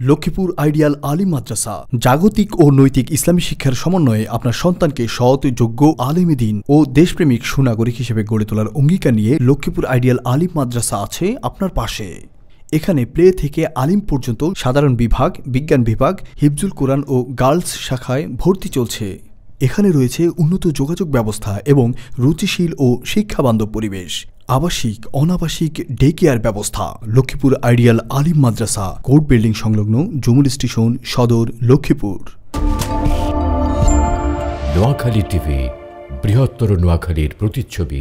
Lakshmipur ideal আলিম মাদ্রাসা জাগতিক ও নৈতিক ইসলামী শিক্ষার সমন্বয়ে আপনার সন্তানকে সৎ, যোগ্য, আলেমে দ্বীন ও দেশপ্রেমিক সুনাগরিক হিসেবে গড়ে তোলার অঙ্গীকার নিয়ে লক্ষ্মীপুর আইডিয়াল আলিম মাদ্রাসা আছে আপনার পাশে। এখানে প্লে থেকে আলিম পর্যন্ত সাধারণ বিভাগ, বিজ্ঞান বিভাগ, হিফজুল কোরআন ও গার্লস শাখায় ভর্তি চলছে। এখানে রয়েছে উন্নত যোগাযোগ ব্যবস্থা এবং রুচিশীল ও শিক্ষাবান্ধব পরিবেশ, আবাসিক অনাবাসিক ডে কেয়ার ব্যবস্থা। লক্ষ্মীপুর আইডিয়াল আলিম মাদ্রাসা, কোর্ট বিল্ডিং সংলগ্ন, জুমুল স্টেশন, সদর, লক্ষ্মীপুর। নোয়াখালী টিভি, বৃহত্তর নোয়াখালীর প্রতিচ্ছবি।